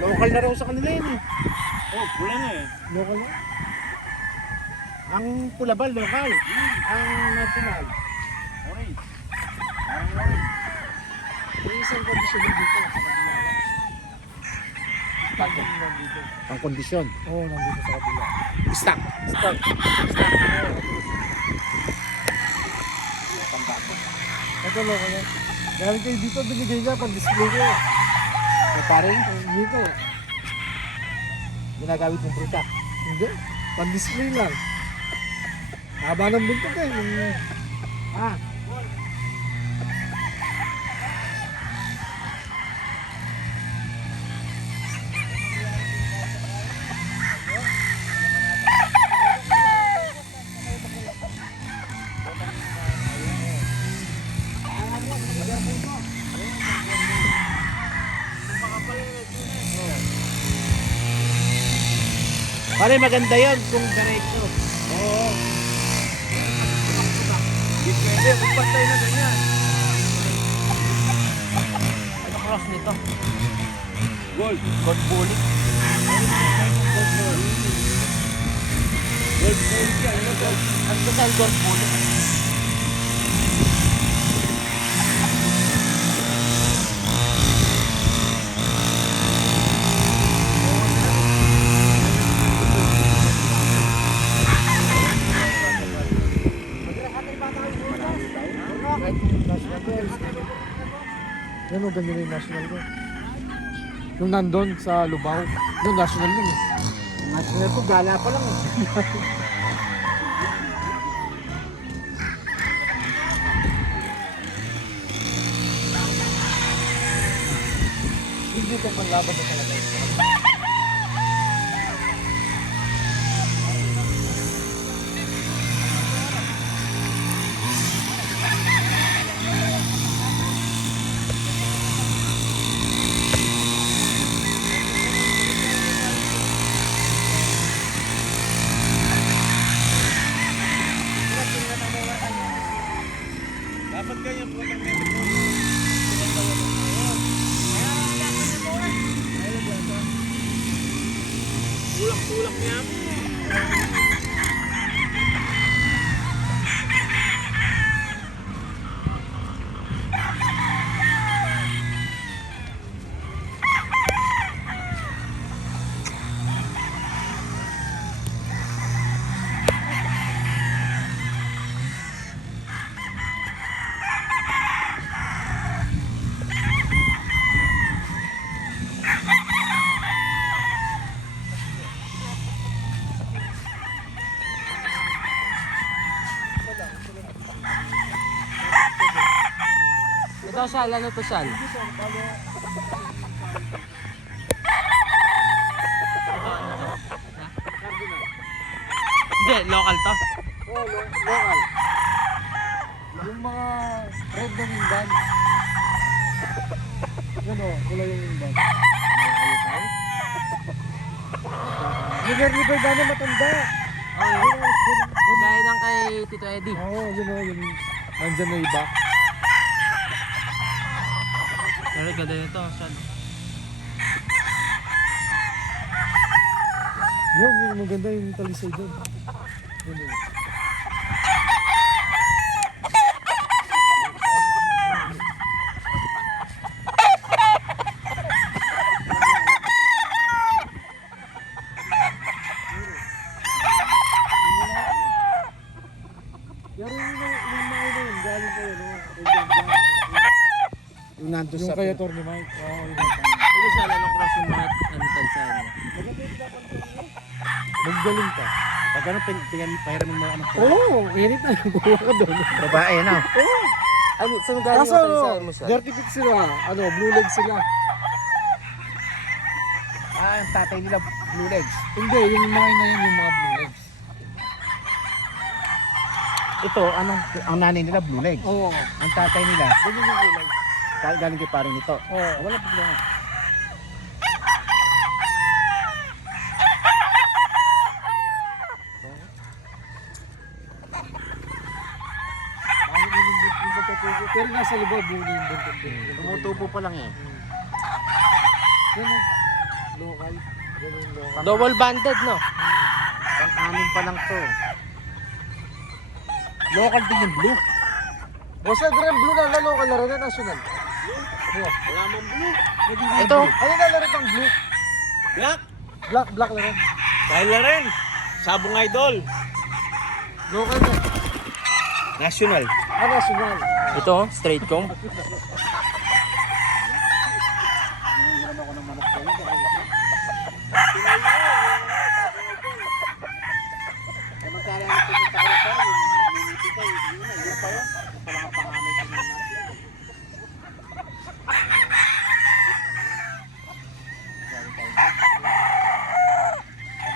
Local na raw sa kanila yun eh. Oh, pula na eh. Local na. Ang Pulabal, local. Ang national. Orange. May isang kondisyon dito sa kabila. Stock din nandito. Ang kondisyon? Oo, nandito sa kabila. Stock. Stock. Ito local yan. Galing kayo dito, binigay niya pang display ko. Parang dito. Ginagamit ng pruta. Hindi. Pang-display lang. Haba ng buntot eh. Ah. Pare, maganda yun kung diretso. Oo. Hindi pwede, kung patay na ganyan. Ano cross nito? Gold. Gold bullet. Gold bullet yan. Ano gold? Ang total gold bullet. Yan o, ganyan yung national ko. Yung nandun sa Lubao, yung national yun eh. National ko, gala pa lang eh. Hindi ko panlaban na talaga yun. Dapat ganyan po ng meron. Tulak-tulak niya. Ito sal, ano to sal? Hindi, local to. Oo, local. Yung mga red na mindan. Yan o, kulay yung mindan. Ayaw tayo? Yung river gano'n matanda. Gaya lang kay Tito Eddie. Oo, yun o, yun. Nandyan na iba. Pero ganda nito, saan? Yun, maganda yung talisay doon. Yun yun. Yung kaya Torny Mike. Oo, yun. Hindi sana nung cross yung mga talsaan. Maggaling ka. Pag ano, pahiramin mo ano. Oo, init na nagawa ka doon. Babae na. Oo. Ano, saan galing Kaso, yung talsaan mo sa? dirty fit sila. Ano, blue leg sila. Ang tatay nila, blue legs. Hindi, yung mga na yan, yung mga blue legs. Ito, ang nanay nila, blue legs. Oo. Ang tatay nila, Ganyan yung kulay. galing kay parin nito. Oo. Wala problema. Bakit yung buntot? Pero nasa libaw, buo yung buntot. Tumutupo pa lang eh. Ganun. Local. Ganun local. Double banded, no? Pang-anim pa lang to. Local din yung blue. Boss, Adrian, blue na local na rin na national. Wala mong blue. Ito. Ano na laro pang blue? Black. Black na rin. Dahil na rin. Sabong idol. Local na. National. National. Ito, straight comb.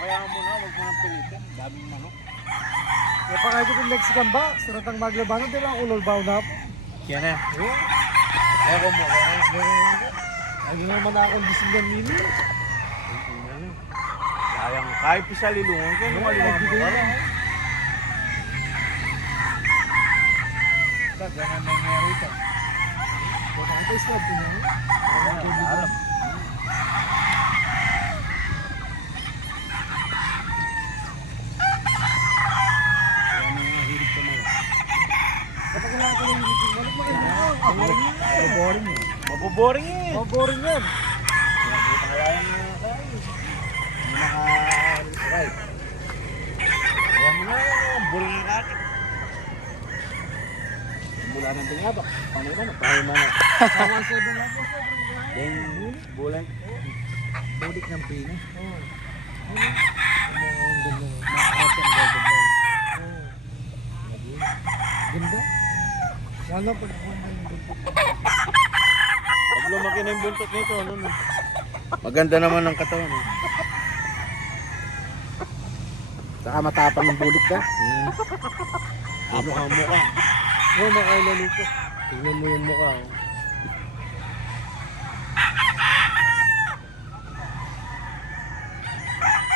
Kaya mo na, wag mo nang pilitin. Daming manok. Kaya pa kahit yung Mexican ba? Saratang maglabanan, di ba kulol ba na po? Yan na. Ewan mo. Ay, yun naman ako gising ng mini. Sayang. Kahit isa lilungan ko, nung aliwan mo ka rin. Ganyan nangyari ito. Baka ito is love niya. Alam. Kapag wala ka ng meeting, balik mo kayo. Maboboring eh. Maboboring eh. Maboring yan. Kaya yung naka-right. Kaya mo na, boring yung atin. Mula ng tingabak. Paano na, paano na. Tawa sa iba lang po. Then, bulan. Budik ng pina. Oo. Ano? Ang ganda. Nakakasya ang golden ball. Oo. Ganda. Wala pag Pag lumaki na yung buntot nito, ano na. Maganda naman ang katawan eh. Saka matapang yung bulik ka. Apang ang mukha. Oo, makailalo ko. Tingnan mo yung mukha. Oh.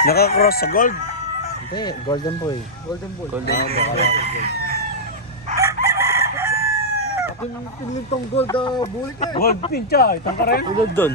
Naka-cross sa gold? Hindi, golden boy. Golden ball. Golden ball. At yung pinlintong gold bulik eh. Gold pin siya, itang ka rin. Tulad doon.